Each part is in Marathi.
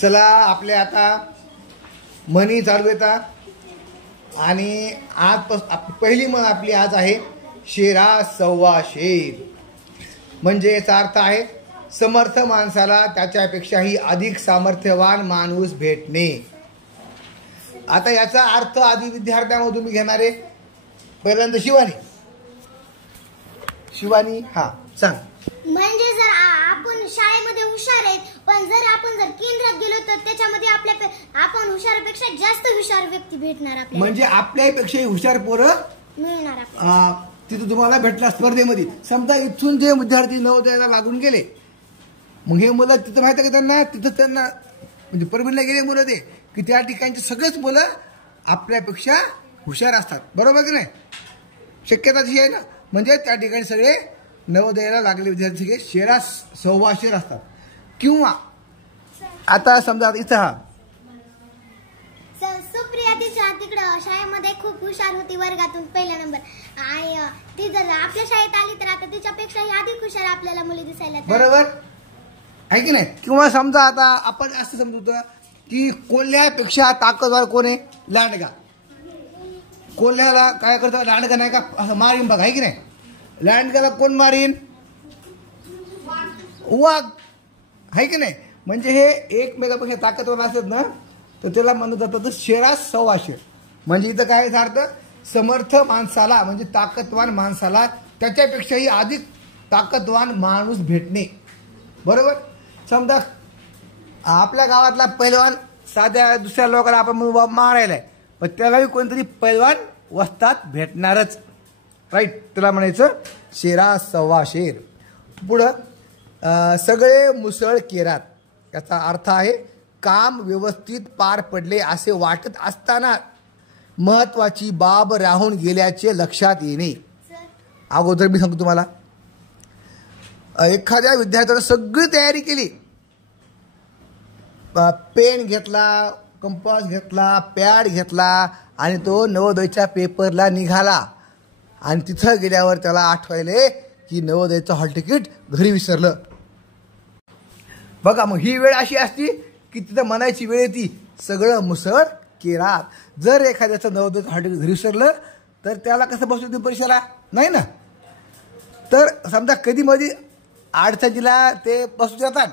चला आपले आता म्हणी चालू येतात आणि आज पहिली म्हण आपली आज आहे शेरा सव्वा शेर. म्हणजे याचा अर्थ आहे समर्थ माणसाला त्याच्यापेक्षाही अधिक सामर्थ्यवान माणूस भेटणे. आता याचा अर्थ आधी विद्यार्थ्यांना तुम्ही घेणारे. पहिल्यांदा शिवानी हा सांग. म्हणजे जर आपण शाळेमध्ये हुशार आहेत पण जर केंद्रात गेलो तर त्याच्यामध्ये आपण हुशारापेक्षा जास्त हुशार व्यक्ती भेटणार आपल्याला. म्हणजे आपल्यापेक्षाही हुशार पोरं मिळणार आपल्याला. तिथं तुम्हाला भेटला स्पर्धेमध्ये. समजा इथून जे विद्यार्थी नवोदयाला लागून गेले मग हे मुलं तिथं माहिती का त्यांना म्हणजे परभणीला गेले मुलं ते की त्या ठिकाणचे सगळेच मुलं आपल्यापेक्षा हुशार असतात. बरोबर की नाही? शक्यता जी आहे ना. म्हणजे त्या ठिकाणी सगळे नवोदयाला लागले विद्यार्थी सगळे शेरा सव्वा शेर असतात. किंवा आता समजा इथं हा सुप्रिया तिकडं शाळेमध्ये खूप हुशार होती वर्गातून पहिला नंबर आणि ती जर आपल्या शाळेत आली तर आता तिच्यापेक्षाही अधिक हुशार आपल्याला मुली दिसायला. बरोबर आहे की नाही? किंवा समजा आता आपण असं समजतो की कोल्ह्यापेक्षा ताकदवार कोण आहे? लांडगा. कोल्ह्याला काय करतो? लांडगा नाही का असं मारीन बघा, आहे की नाही? लांडग्याला कोण मारीन? वाघ, आहे की नाही? म्हणजे हे एकमेकापेक्षा ताकदवार असत ना तर त्याला म्हणलं जातं शेरा सव्वा शेर. म्हणजे इथं काय अर्थ? समर्थ माणसाला म्हणजे ताकदवान माणसाला त्याच्यापेक्षाही अधिक ताकदवान माणूस भेटणे. बरोबर. समजा आपल्या गावातला पैलवान साध्या दुसऱ्या लोकांना आपण मारायलाय पण त्यालाही कोणतरी पैलवान वस्तात भेटणारच. राईट. त्याला म्हणायचं शेरा सव्वा शेर. पुढं सगळे मुसळ केरात. याचा अर्थ आहे काम व्यवस्थित पार पडले असे वाटत असताना महत्वाची बाब राहून गेल्याचे लक्षात येणे. अगोदर मी सांगतो तुम्हाला, एखाद्या विद्यार्थ्यानं सगळी तयारी केली, पेन घेतला, कंपास घेतला, पॅड घेतला आणि तो नवोदयच्या पेपरला निघाला आणि तिथं गेल्यावर त्याला आठवायले की नवोदयचं हॉल तिकीट घरी विसरलं. बघा मग ही वेळ अशी असती की तिथं म्हणायची वेळ येते सगळं मुसळ केरात. जर एखाद्याचं नवोदयचं हॉल तिकीट घरी विसरलं तर त्याला कसं बसू दे परीक्षेला? नाही ना. तर समजा कधी मध्ये अडचणीला ते बसू जातात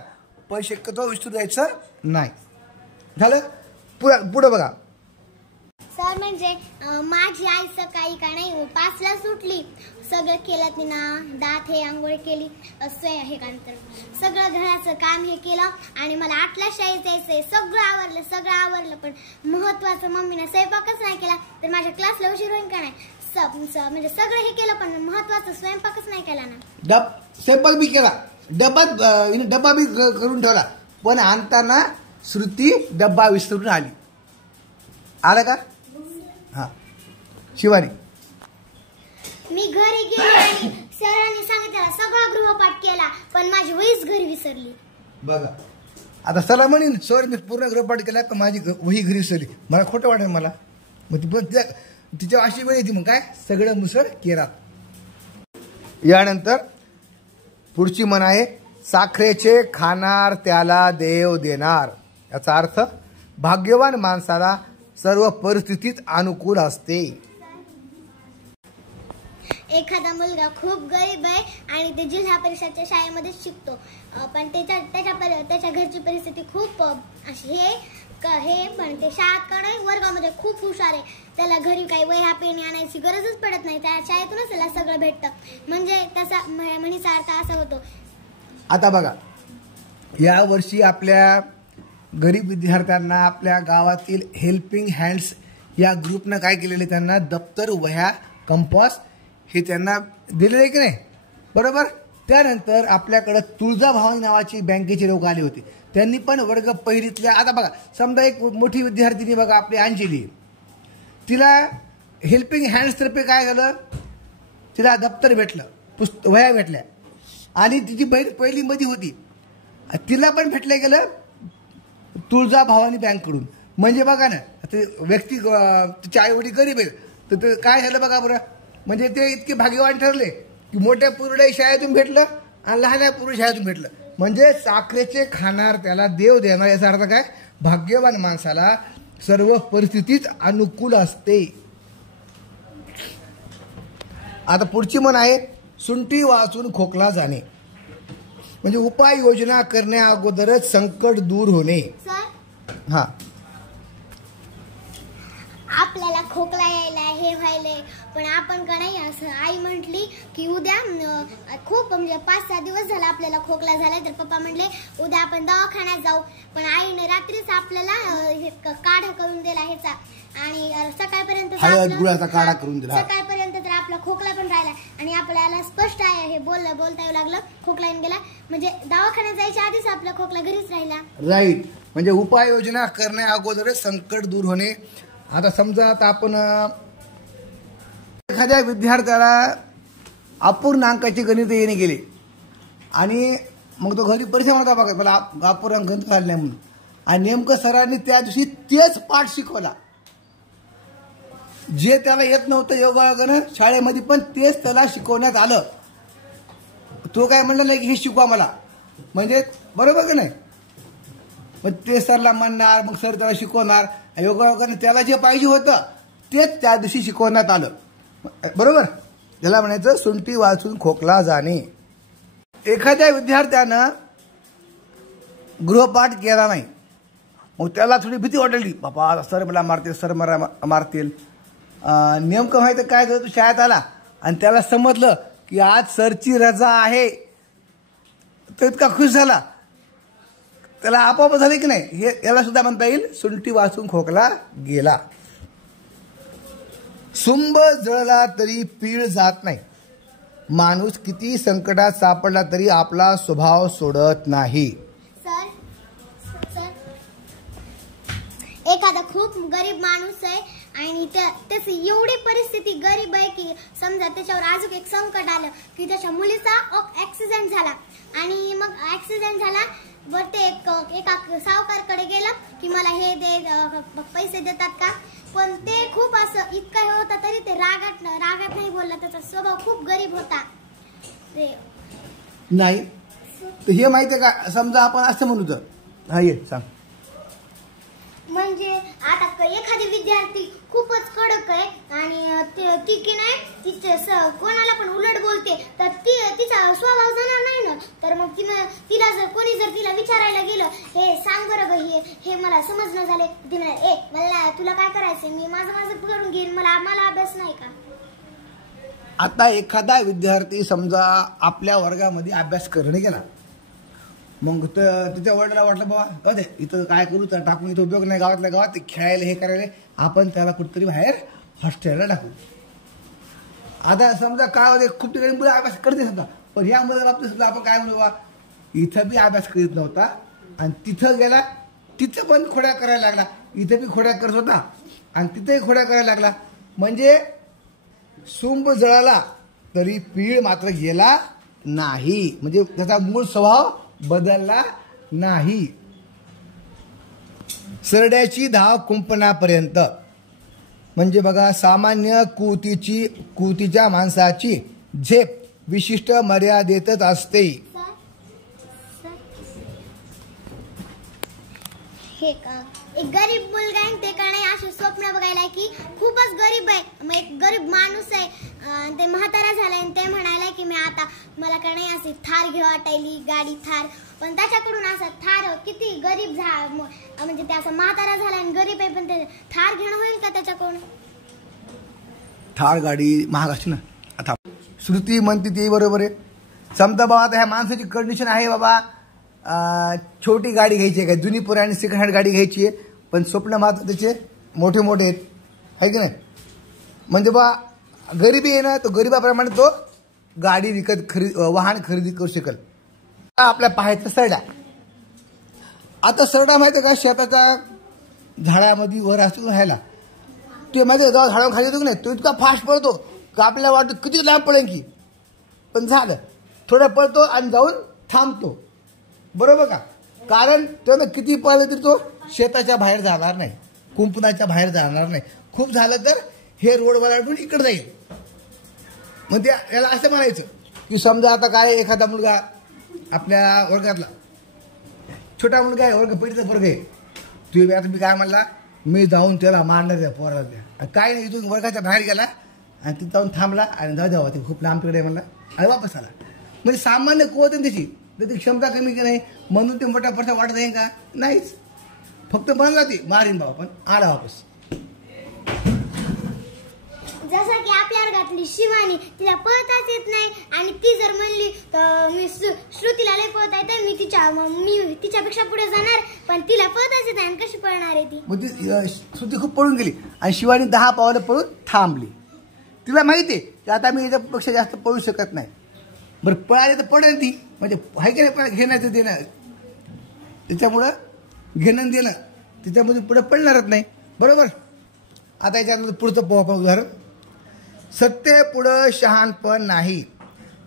पण शक्यतो विसरू द्यायचं नाही. झालं. पुढं बघा. सर म्हणजे माझी आई सकाळी का नाही 5ला सुटली, सगळं केलं तिनं, दात हे आंघोळ केली, हे कांतर सगळं घराचं काम हे केलं आणि मला 8ला शाळेत जायचंय. सगळं आवरलं पण महत्वाचं मम्मीने स्वयंपाकच नाही केला तर माझ्या क्लासला उशीर होईल का नाही? म्हणजे सगळं हे केलं पण महत्वाचं स्वयंपाकच नाही केला ना. स्वयंपाक बी केला, डब्बा बी करून ठेवला पण आणताना श्रुती डब्बा विसरून आली. आला का? हा. शिवानी. मी घरी गेले आणि सरांनी सांगितलं सगळा गृहपाठ केला पण माझी वहीच घरी विसरली. बघा आता चला म्हणेन सर मी पूर्ण गृहपाठ केला पण माझी वही घरी विसरली. मला खोटं वाटेल मला. मग तिच्या अशी वेळ येते मग काय सगळं मुसळ केरात. यानंतर पुढची म्हण आहे साखरेचे खाणार त्याला देव देणार. याचा अर्थ भाग्यवान माणसाला सर्व परिस्थितीत अनुकूल असते. एखादा मुलगा खूप गरीब आहे आणि ते जिल्हा परिषदच्या शाळेमध्ये शिकतो पण त्याच्या घरची परिस्थिती खूप अशी हे पण ते शाळेत वर्गामध्ये खूप हुशार आहे. त्याला घरी काही वह्या पेन आणायची गरजच पडत नाही. त्या शाळेतूनच त्याला सगळं भेटतं. म्हणजे त्याचा म्हणीचा अर्थ असा होतो. आता बघा या वर्षी आपल्या गरीब विद्यार्थ्यांना आपल्या गावातील हेल्पिंग हँड्स या ग्रुपनं काय केलेले त्यांना दप्तर, वह्या, कंपास हे त्यांना दिलेले आहे की नाही? बरोबर. त्यानंतर आपल्याकडं तुळजाभवानी नावाची बँकेचे लोक आले होते. त्यांनी पण वर्ग पहिलीतल्या आता बघा समजा एक मोठी विद्यार्थिनी बघा आपली अंजली, तिला हेल्पिंग हँड्सतर्फे काय झालं? तिला दप्तर भेटलं, वह्या भेटल्या आणि तिची बहीण पहिलीमध्ये होती तिला पण भेटलं गेलं तुळजाभवानी बँककडून. म्हणजे बघा ना ते व्यक्ती तिचे आई वडील गरीब आहे तर ते काय झालं बघा बरं. म्हणजे ते इतके भाग्यवान ठरले की मोठ्या पुरड्या शाळेतून भेटलं आणि लहान्या पुरड्या शाळेतून भेटलं. म्हणजे साखरेचे खाणार त्याला देव देणार, याचा अर्थ काय? भाग्यवान माणसाला सर्व परिस्थितीच अनुकूल असते. आता पुढची म्हण आहे सुंठी वाचून खोकला जाणे. म्हणजे उपाययोजना करण्या अगोदरच संकट दूर होणे. हा, आपल्याला खोकला यायला हे व्हायलंय, पण आपण का नाही असं आई म्हटली की उद्या खूप म्हणजे 5-6 दिवस झाला आपल्याला खोकला झालाय, तर पप्पा म्हटले उद्या आपण दवाखान्यात जाऊ. पण आईने रात्रीच आपल्याला काढा करून दिला ह्याचा, आणि सकाळपर्यंत हळद गुळाचा काढा करून दिला. सकाळपर्यंत तर आपला खोकला पण राहिला, आणि आपल्याला स्पष्ट आहे हे बोलता येऊ लागलं, खोकला येऊन गेला. म्हणजे दवाखान्यात जायच्या आधीच आपला खोकला घरीच राहिला. राईट. म्हणजे उपाययोजना करण्या अगोदरच संकट दूर होणे. आता समजा आता आपण एखाद्या विद्यार्थ्याला अपूर्णांकाची गणित येणे गेले, आणि मग तो घरी परीक्षा म्हणता बघा मला अपूर्णांक गणित झाले नाही म्हणून, आणि नेमकं सरांनी त्या दिवशी तेच पाठ शिकवला जे त्याला येत नव्हतं योगायोगानं शाळेमध्ये, पण तेच त्याला शिकवण्यात आलं. तो काय म्हणलं नाही की हे शिकवा मला, म्हणजे बरोबर की नाही? मग ते सरला म्हणणार, मग सर त्याला शिकवणार, योगायोगाने त्याला जे पाहिजे होतं तेच त्या दिवशी शिकवण्यात आलं. बरोबर. त्याला म्हणायचं सुंठी वाचून खोकला जाणे. एखाद्या विद्यार्थ्यानं गृहपाठ केला नाही, मग त्याला थोडी भीती वाटली, बाबा सर मला मारतील, सर मला मारतील. नेमकं माहिती काय झालं, तू शाळेत आला आणि त्याला समजलं की आज सरची रजा आहे, तो इतका खुश झाला, त्याला आपोआप झाले की नाही, हे याला सुद्धा म्हणता येईल सुंठी वाचून खोकला गेला. सुंब जळला तरी पीळ जात नाही. माणूस किती संकटात सापडला तरी आपला स्वभाव सोडत नाही. सर एखादा खूप गरीब माणूस आहे, आणि त्याची एवढी परिस्थिती गरीब आहे की समजा त्याच्यावर अजून एक संकट आलं की त्याच्या मुलीचा ऍक्सिडेंट झाला, आणि मग ऍक्सिडेंट झाला वर ते एका सावकारकडे गेला की मला हे दे, पैसे देतात का? पण ते खूप असं इतकं हे होता तरी ते रागात नाही बोलला. त्याचा स्वभाव खूप गरीब होता. नाही हे माहितीये का, समजा आपण असं म्हणू तर हा ये सांग, म्हणजे आता एखादी विद्यार्थी खूपच कडक आहे, आणि ती की नाही तिचे कोणाला पण उलट बोलते, तर तिचा स्वभाव जाणार नाही ना. तर मग तिला जर तिला विचारायला गेलं हे सांग बरं हे मला समजणं झाले, ती म्हणाल मला तुला काय करायचंय, मी माझं करून घेईन, मला अभ्यास नाही का. आता एखादा विद्यार्थी समजा आपल्या वर्गामध्ये अभ्यास करणे गेला, मग तिच्या वडिलांना वाटलं बाबा कधे इथं काय करू, तर टाकून इथं उपयोग नाही, गावातल्या गावात खेळायला हे करायला, आपण त्याला कुठेतरी बाहेर हॉस्टेलला टाकू. आता समजा काय होते खूप ठिकाणी मुलं अभ्यास करते सुद्धा, पण या मुलं बाबतीत सुद्धा आपण काय म्हणू बाबा इथं बी अभ्यास करीत नव्हता, आणि तिथं गेला तिथं पण खोड्या करायला लागला, इथं बी खोड्या करत होता आणि तिथंही खोड्या करायला लागला. म्हणजे सुंब जळाला तरी पीळ मात्र गेला नाही, म्हणजे त्याचा मूळ स्वभाव बदलला नाही. सरड्याची धाव कुंपणापर्यंत. म्हणजे बघा सामान्य कुतीच्या माणसाची झेप विशिष्ट मर्यादेतच असते. एक गरीब मुलगा आहे, ते का नाही असे स्वप्न बघायला की खूपच गरीब आहे, मग एक गरीब माणूस आहे, ते म्हातारा झालाय, आणि ते म्हणायला की मी आता मला का नाही असे थार घेऊ वाटायली, गाडी थार. पण त्याच्याकडून असं थार किती गरीब म्हणजे ते असं म्हातारा झाला आणि गरीब आहे, पण ते थार घेणं होईल का त्याच्याकडून? थार गाडी महाग असते ना. आता श्रुती म्हणते ते बरोबर आहे. समजा बाबा आता ह्या माणसाची कंडिशन आहे बाबा छोटी गाडी घ्यायची आहे, काय जुनी पुराणी सेकंड हँड गाडी घ्यायची आहे, पण स्वप्न मात्र त्याचे मोठे मोठे आहेत, आहे की नाही. म्हणजे बा गरिबी आहे ना, तो गरिबाप्रमाणे तो गाडी वाहन खरेदी करू शकेल. आपल्या पाहायचं सरडा. आता सरडा माहिती आहे का, शेताच्या झाडामध्ये वर असतो राहायला, ते माहिती जेव्हा झाडावर खाली येतो की नाही, तो इतका फास्ट पळतो का आपल्याला वाटतं किती लांब पळेल की, पण झालं थोडं पळतो आणि जाऊन थांबतो. बरोबर का? कारण त्यानं किती पळलं तरी तो शेताच्या बाहेर जाणार नाही, कुंपणाच्या बाहेर जाणार नाही. खूप झालं तर हे रोड वलाडून इकडे जाईल. मग याला असं म्हणायचं की समजा आता काय एखादा मुलगा आपल्या वर्गातला छोटा मुलगा आहे, वर्ग पहिलीचा वर्ग आहे. तुम्ही काय म्हणला, मी जाऊन त्याला मारणार त्या पोराला द्या. काय नाही, इथून वर्गाच्या बाहेर गेला आणि तिथं जाऊन थांबला आणि जाऊ द्यावा ते खूप लांब तिकडे म्हणला आणि वापस आला. म्हणजे सामान्य कुवत आहे त्याची, त्याची क्षमता कमी की नाही म्हणून ते मोठा पडसा वाटत आहे का? नाहीच. फक्त म्हणला ते मारीन बाबा, पण आला वापस. जसं की आपल्या वर्गातली शिवानी, तिला पळताच येत नाही आणि ती जर म्हणली तर मी श्रुतीला लय पळता येतं, मी तिच्यापेक्षा पुढे जाणार, पण तिला पळताच येत नाही, कशी पळणार आहे ती? मग ती श्रुती खूप पळून गेली आणि शिवानी 10 पावलं पळून थांबली. तिला माहिती आहे की आता मी याच्यापेक्षा जास्त पळू शकत नाही. बरं पळाली तर पडेल ती, म्हणजे आहे की नाही, घेण्याचं देणं, त्याच्यामुळं घेणं देणं त्याच्यामध्ये पुढे पडणारच नाही. बरोबर. आता याच्यानंतर पुढचं उदाहरण. सत्ते पुढं शहाणपण नाही.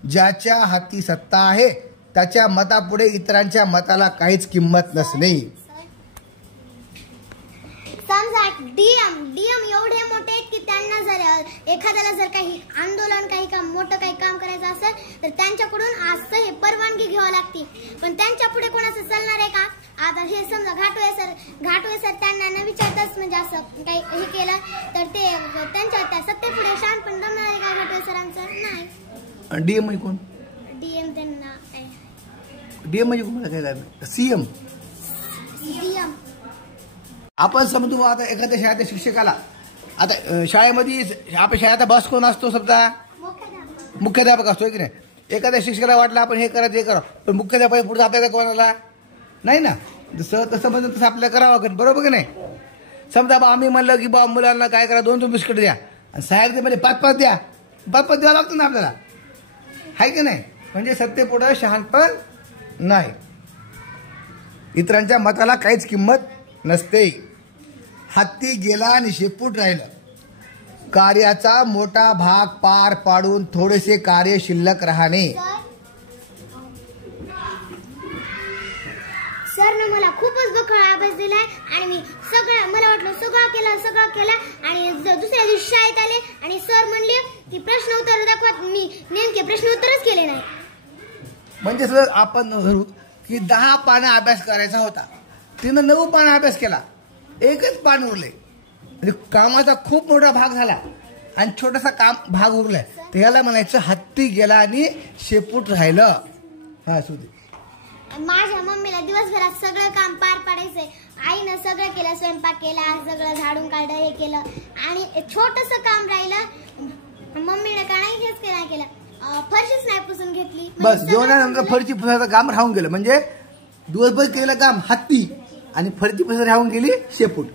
ज्याच्या हाती सत्ता आहे त्याच्या मतापुढे इतरांच्या मताला काहीच किंमत नसणे. समजा डीएम एवढे मोठे आहेत की त्यांना जर एखाद्याला जर काही आंदोलन मोठं काही काम करायचं असेल तर त्यांच्याकडून असं हे परवानगी घ्यावी लागते, पण त्यांच्या पुढे कोणाचं चालणार आहे का? आता हे समजा घाटवे सर त्यांना न विचारताच म्हणजे असं काही हे केलं तर ते त्यांच्या त्या सत्तेपुढे शहाणपण जमणार आहे का घाटवे सरांचं? नाही. डीएम म्हणजे कोण? डीएम त्यांना डीएम म्हणजे कोण? काय सीएम? डीएम आपण समजू आता एखाद्या शाळेच्या शिक्षकाला, आता शाळेमध्ये आपल्या शाळेचा बस कोण असतो? समजा मुख्याध्यापक असतो की नाही. एखाद्या शिक्षकाला वाटलं आपण हे करा ते करा, पण मुख्याध्यापक पुढे आपल्याला कोणाला नाही ना, जसं तसं म्हणजे तसं आपल्याला करावं लागेल. बरोबर की नाही? समजा बा आम्ही म्हणलं की बा मुलांना काय करा 2 बिस्किट द्या आणि साहेब ते म्हणजे 5 द्या, 5 द्यावं लागतं ना आपल्याला, आहे की नाही? म्हणजे सत्तेपुढं शहाणपण नाही, इतरांच्या मताला काहीच किंमत नसते. हत्ती गेला आणि शेपूट राहिलं. कार्याचा मोठा भाग पार पाडून थोडेसे कार्य शिल्लक राहणे. सरनं मला खूपच बखळ अभ्यास दिलाय आणि मी मला वाटलं सगळं केलं आणि दुसऱ्या दिवशी शाळेत आले आणि सर म्हणले की प्रश्न उत्तर दाखवा. मी नेमके प्रश्न उत्तरच केले नाही. म्हणजे सर आपण धरू की 10 पानं अभ्यास करायचा होता, तिनं 9 पानं अभ्यास केला, 1च पान उरले. म्हणजे कामाचा खूप मोठा भाग झाला आणि छोटासा भाग उरलाय. तर याला म्हणायचं हत्ती गेला आणि शेपूट राहिलं. हा सुधी. माझ्या मम्मीला दिवसभरात सगळं काम पार पाडायचंय. आईनं सगळं केलं, स्वयंपाक केला, सगळं झाडून काढलं, हे केलं आणि छोटंसं काम राहिलं. मम्मीने का नाही हेच नाही केलं, फरशीच नाही पुसून घेतली. बस जेवणानंतर फरशी पुसायचं काम राहून गेलं. म्हणजे दिवसभर केलेलं काम हत्ती आणि फरशी पुसायला राहून गेली शेपूट.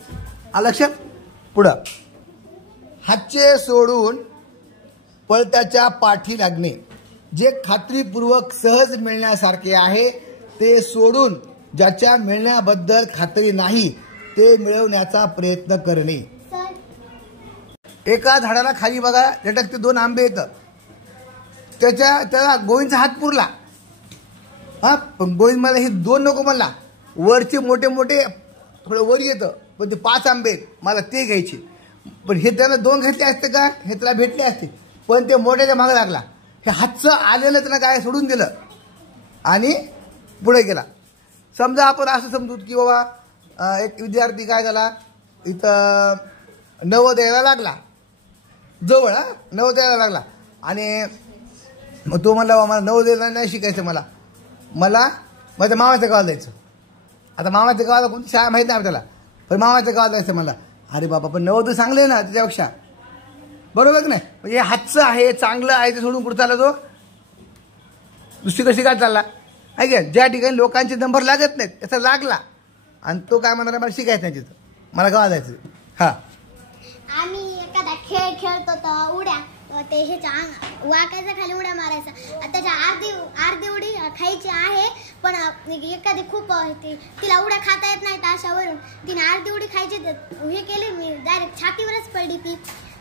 लक्षात. पुढं. हातचे सोडून पळत्याच्या पाठी लागणे. जे खात्रीपूर्वक सहज मिळण्यासारखे आहे ते सोडून ज्याच्या मिळण्याबद्दल खात्री नाही ते मिळवण्याचा प्रयत्न करणे. एका झाडाला खाली बघा लटकते 2 आंबे येतात. त्याला गोविंदचा हात पुरला. हा, पण गोविंद मला हे 2 नको म्हणला. वरचे मोठे मोठे थोडं वर येतं, पण ते 5 आंबे मला ते घ्यायचे. पण हे त्याला 2 घेतले असते का, हे त्याला भेटले असते, पण ते मोठ्याच्या मागे लागला. हे हातचं आलेलं त्यानं काय सोडून दिलं आणि पुढे गेला. समजा आपण असं समजू की बाबा एक विद्यार्थी काय झाला, इथं नवोदयाला लागला, जवळ नवोदयाला लागला आणि मग तो म्हणला मला नवोदयाला नाही शिकायचं, मला माझ्या मामाच्या गावाला जायचं. आता मामाच्या गावाला कोणती शाळा माहीत नाही आपल्याला, पण मामाच्या गावाला जायचं मला. अरे बाबा पण नवोदय चांगले ना त्याच्यापेक्षा, बरोबर की नाही? म्हणजे हातचं आहे, चांगलं आहे, ते सोडून कुठं चालला तो दुसरीकडे शिकायला चालला आहे का? ज्या ठिकाणी लोकांचे नंबर लागत नाहीत त्याचा लागला आणि तो काय म्हणणार, मला शिकायचं नाही तिथं, मला गावाला जायचं. हा, आम्ही एखादा खेळ खेळतो तर उड्या, ते ह्याच्या वाकायचा खाली उड्या मारायचा. त्याच्या अर्धी उडी खायची आहे, पण एखादी खूप तिला उड्या खाता येत नाही अशावरून तिने अर्धी उडी खायची हे केली, मी डायरेक्ट छातीवरच पडली ती.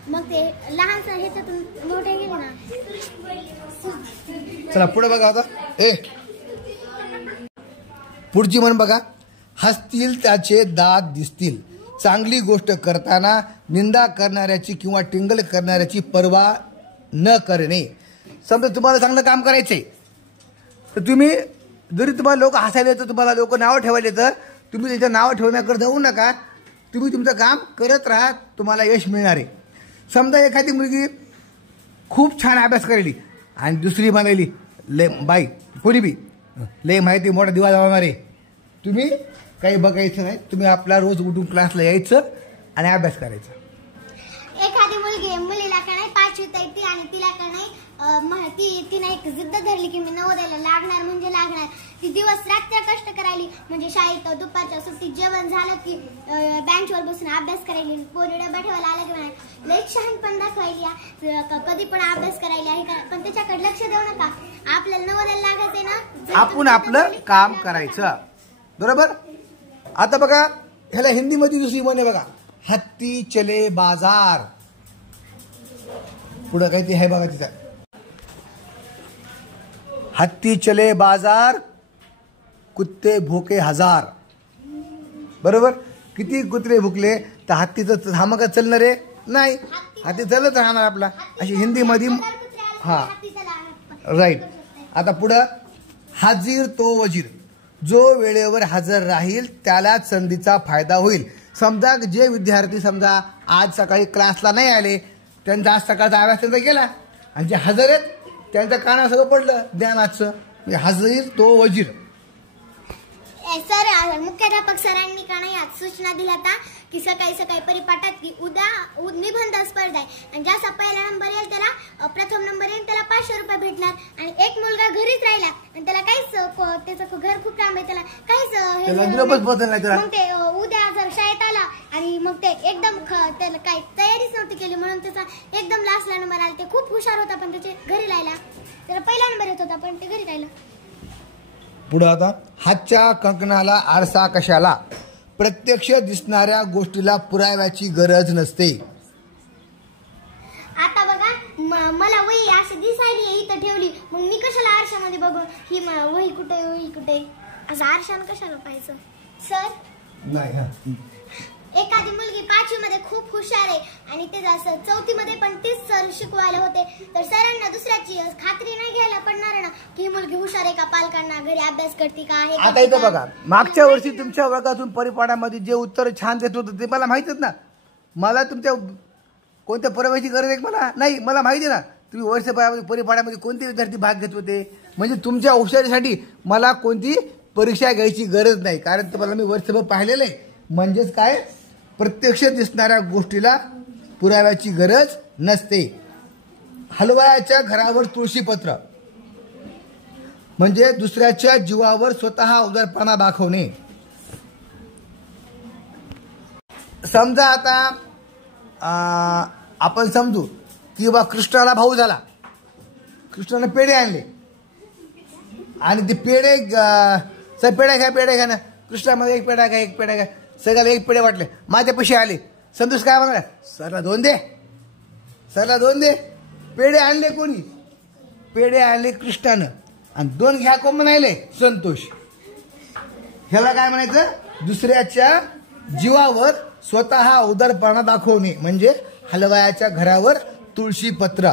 मग ते लहानसा ह्याच्यातून मोठे गेले ना. चला पुढे बघा. आता पुढची म्हण बघा. हसतील त्याचे दात दिसतील. चांगली गोष्ट करताना निंदा करणाऱ्याची किंवा टिंगल करणाऱ्याची पर्वा न करणे. समजा तुम्हाला चांगलं काम करायचंय तर तुम्ही जरी तुम्हाला लोक हसायला येतं, तुम्हाला लोक नावं ठेवायला येतं, तुम्ही त्याचं नाव ठेवण्याकडे जाऊ नका. तुम्ही तुमचं काम करत राहा, तुम्हाला यश मिळणार आहे. समजा एखादी मुलगी खूप छान अभ्यास करायली आणि दुसरी म्हणाली ले बाई कोणी बी लय माहिती मोठा दिवा लावणार आहे, तुम्ही काही बघायचं नाही. तुम्ही आपला रोज उठून क्लासला यायचं आणि अभ्यास करायचा. एखादी मुलीला का नाही 5वीत येते आणि तिला का नाही तिने एक जिद्द धरली की मी नवोदयाला लागणार म्हणजे लागणार. ती दिवस रात्र कष्ट करायली, म्हणजे शाळेत दुपारच्या सुट्टीत जेवण झालं की बेंचवर बसून अभ्यास करायली. पोरी डबा ठेवायला आला की म्हणाय लय शहाणपण दाखवायली, कधी पण अभ्यास करायली आहे, पण त्याच्याकडे लक्ष देऊ नका. आपल्याला नवोदयाला लागायचंय ना, आपण आपलं काम करायचं. बरोबर. आता बघा ह्याला हिंदीमध्ये दुसरी म्हण आहे बघा, हत्ती चले बाजार. पुढं काय ते आहे बघा तिथं, हत्ती चले बाजार कुत्ते भोके हजार. बरोबर. किती कुत्रे भुकले तर हत्तीचं थांबका चलणार आहे नाही, हत्ती चालत राहणार आपला. अशी हिंदीमध्ये हा राईट. आता पुढं हाजीर तो वजीर, जो वेळेवर हजर राहील त्याला संधीचा फायदा होईल. समजा जे विद्यार्थी समजा आज सकाळी क्लासला नाही आले, त्यांचा आज सकाळचा अभ्यास त्यांचा केला, आणि जे हजर आहेत त्यांच्या काना सगळं पडलं ज्ञानाचं. हाजीर तो वजीर. सर मुख्याध्यापक सरांनी का नाही आज सूचना दिल्या होत्या की सकाळी सकाळी परिपाठात की उद्या निबंध स्पर्धा आहे, आणि ज्याचा पहिला नंबर येईल त्याला प्रथम नंबर येईल त्याला 500 रुपये भेटणार. आणि एक मुलगा घरीच राहिला आणि त्याला काहीच त्याचं घर खूप लांब आहे, त्याला काहीच मग ते उद्या जर शाळेत आला आणि मग ते एकदम त्याला काही तयारीच नव्हती केली म्हणून त्याचा एकदम लास्टला नंबर आला. ते खूप हुशार होता पण त्याचे घरी राहिला, त्याला पहिला नंबर येत होता पण ते घरी राहिला. पुढं आता हातच्या कंकणाला आरसा कशाला, प्रत्यक्ष दिसणाऱ्या गोष्टीला पुराव्याची गरज नसते. आता बघा मला वही असं दिसायली इथं ठेवली, मग मी कशाला आरशामध्ये बघू ही वही कुठे वही कुठे, असं आरशानं कशाला पाहायचं. सर नाही, एखादी मुलगी 5वी मध्ये खूप हुशार आहे आणि ते असं 4थी मध्ये पण तीच सर शिकवायला होते, तर सरांना दुसऱ्याची खात्री नाही घ्यायला पडणार ना की ही मुलगी हुशार आहे का, पालकांना घरी अभ्यास करते का. आता इथं बघा मागच्या वर्षी तुमच्या वर्गातून परिपाठामध्ये जे उत्तर छान देत होतं ते मला माहितीच ना. मला तुमच्या कोणत्या पुराव्याची गरज आहे मला नाही, मला माहिती आहे ना तुम्ही वर्ष परिपाठामध्ये कोणते विद्यार्थी भाग घेत होते. म्हणजे तुमच्या हुशारीसाठी मला कोणती परीक्षा घ्यायची गरज नाही, कारण तुम्हाला मी वर्षभर पाहिलेलं आहे. म्हणजेच काय, प्रत्यक्ष दिसणाऱ्या गोष्टीला पुराव्याची गरज नसते. हलवायाच्या घरावर तुळशीपत्र म्हणजे दुसऱ्याच्या जीवावर स्वतः उदारपणा दाखवणे. समजा आता आपण समजू की बा कृष्णाला भाऊ झाला, कृष्णाने पेढे आणले आणि ते पेढे पेढे घ्या ना, कृष्णामध्ये एक पेढा घ्या सगळ्याला एक पेढे वाटले, माझे पैसे आले. संतोष काय म्हणाला, सरला 2 दे, सरला 2 दे. पेढे आणले कोणी, पेढे आणले कृष्णानं आणि 2 घ्या कोण म्हणाले, संतोष. ह्याला काय म्हणायचं, दुसऱ्याच्या जीवावर स्वतः उदारपणा दाखवणे म्हणजे हलवायाच्या घरावर तुळशी पत्र.